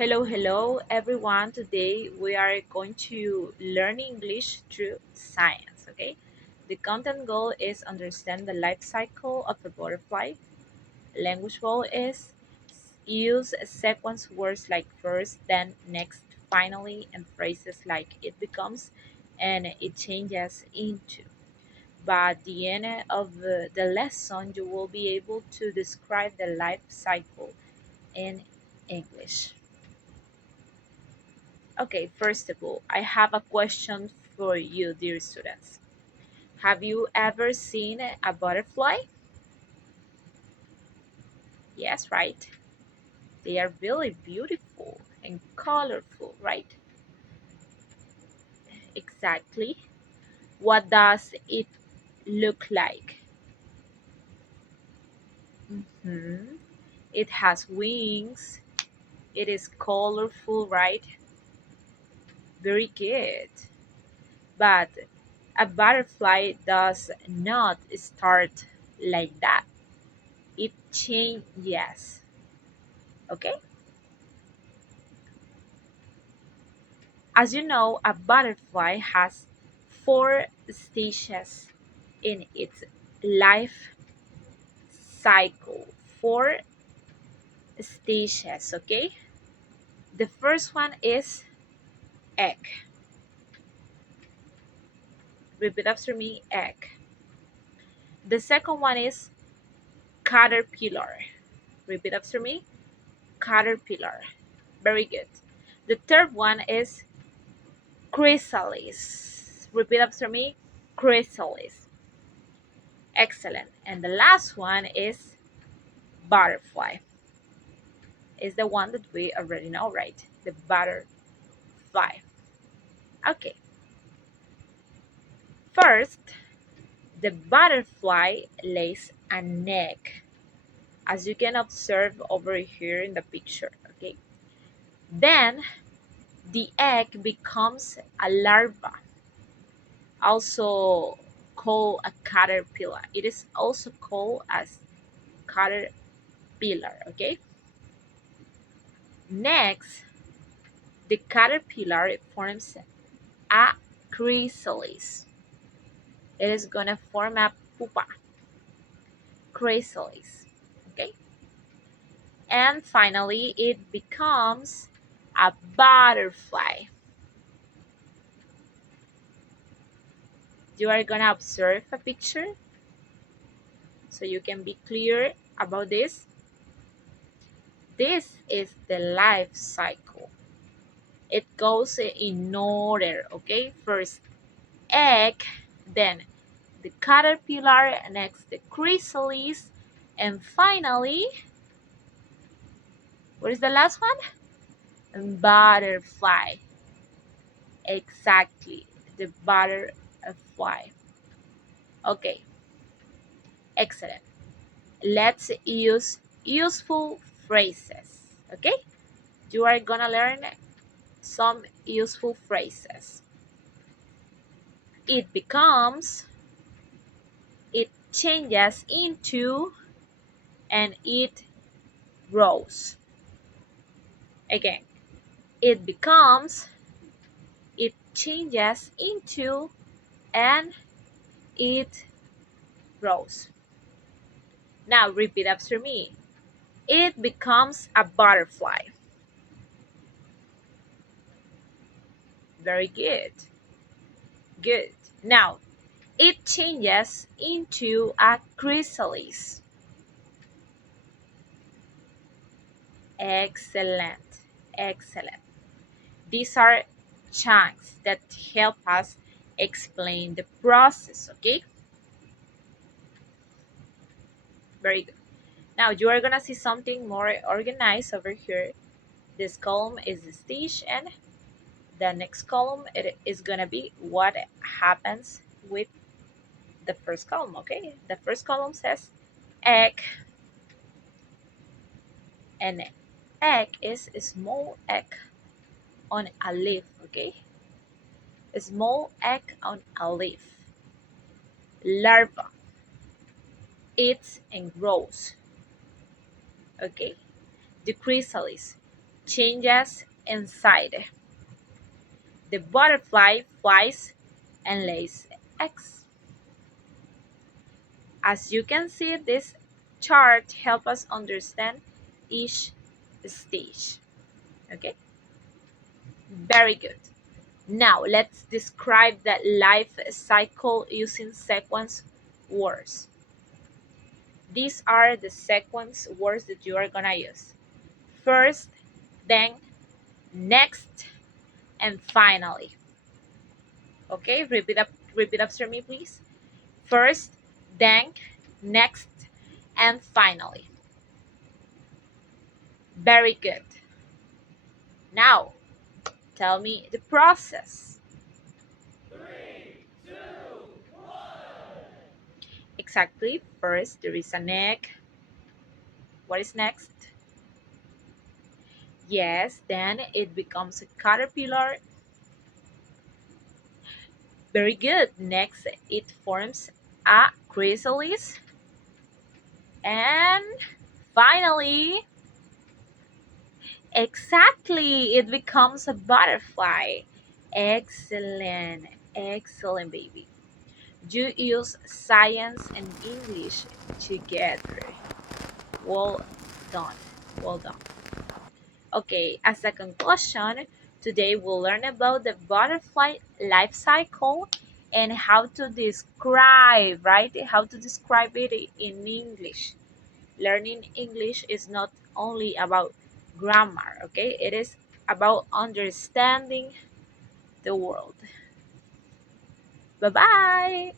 Hello everyone. Today we are going to learn English through science, okay? The content goal is understand the life cycle of a butterfly. Language goal is use sequence words like first, then, next, finally, and phrases like it becomes and it changes into. By the end of the lesson, you will be able to describe the life cycle in English. Okay, first of all, I have a question for you, dear students. Have you ever seen a butterfly? Yes, right? They are really beautiful and colorful, right? Exactly. What does it look like? Hmm. It has wings. It is colorful, right? Very good. But a butterfly does not start like that. It changes. Okay? As you know, a butterfly has four stages in its life cycle. Four stages, okay? The first one is egg. Repeat after me, egg. The second one is caterpillar. Repeat after me, caterpillar. Very good. The third one is chrysalis. Repeat after me, chrysalis. Excellent. And the last one is butterfly. Is the one that we already know, right? The butterfly. Okay. First, the butterfly lays an egg, as you can observe over here in the picture. Okay. Then the egg becomes a larva, also called a caterpillar. It is also called as caterpillar. Okay. Next, the caterpillar forms a chrysalis. It is gonna form a pupa, chrysalis. Okay, and finally it becomes a butterfly. You are gonna observe a picture so you can be clear about this. This is the life cycle. It goes in order. Okay, first egg, then the caterpillar, next the chrysalis, and finally, what is the last one? Butterfly. Exactly, the butterfly. Okay, excellent. Let's use useful phrases. Okay, you are gonna learn some useful phrases. It becomes, it changes into, and it grows. Again, it becomes, it changes into, and it grows. Now repeat after me. It becomes a butterfly. Very good. Good. Now, it changes into a chrysalis. Excellent. Excellent. These are chunks that help us explain the process, okay? Very good. Now, you are going to see something more organized over here. This column is the stage, and the next column it is going to be what happens with the first column, okay? The first column says egg, and egg is a small egg on a leaf, okay? A small egg on a leaf. Larva eats and grows, okay? The chrysalis changes inside. The butterfly flies and lays eggs. As you can see, this chart helps us understand each stage. Okay, very good. Now let's describe the life cycle using sequence words. These are the sequence words that you are gonna use. First, then, next, and finally. Okay, repeat after me, please. First, then, next, and finally. Very good. Now, tell me the process. Exactly. First, there is an egg. What is next? Yes, then it becomes a caterpillar. Very good. Next, it forms a chrysalis. And finally, exactly, it becomes a butterfly. Excellent. Excellent, baby. You use science and English together. Well done. Well done. Okay, as a conclusion, today we'll learn about the butterfly life cycle and how to describe, right? How to describe it in English. Learning English is not only about grammar, okay? It is about understanding the world. Bye bye.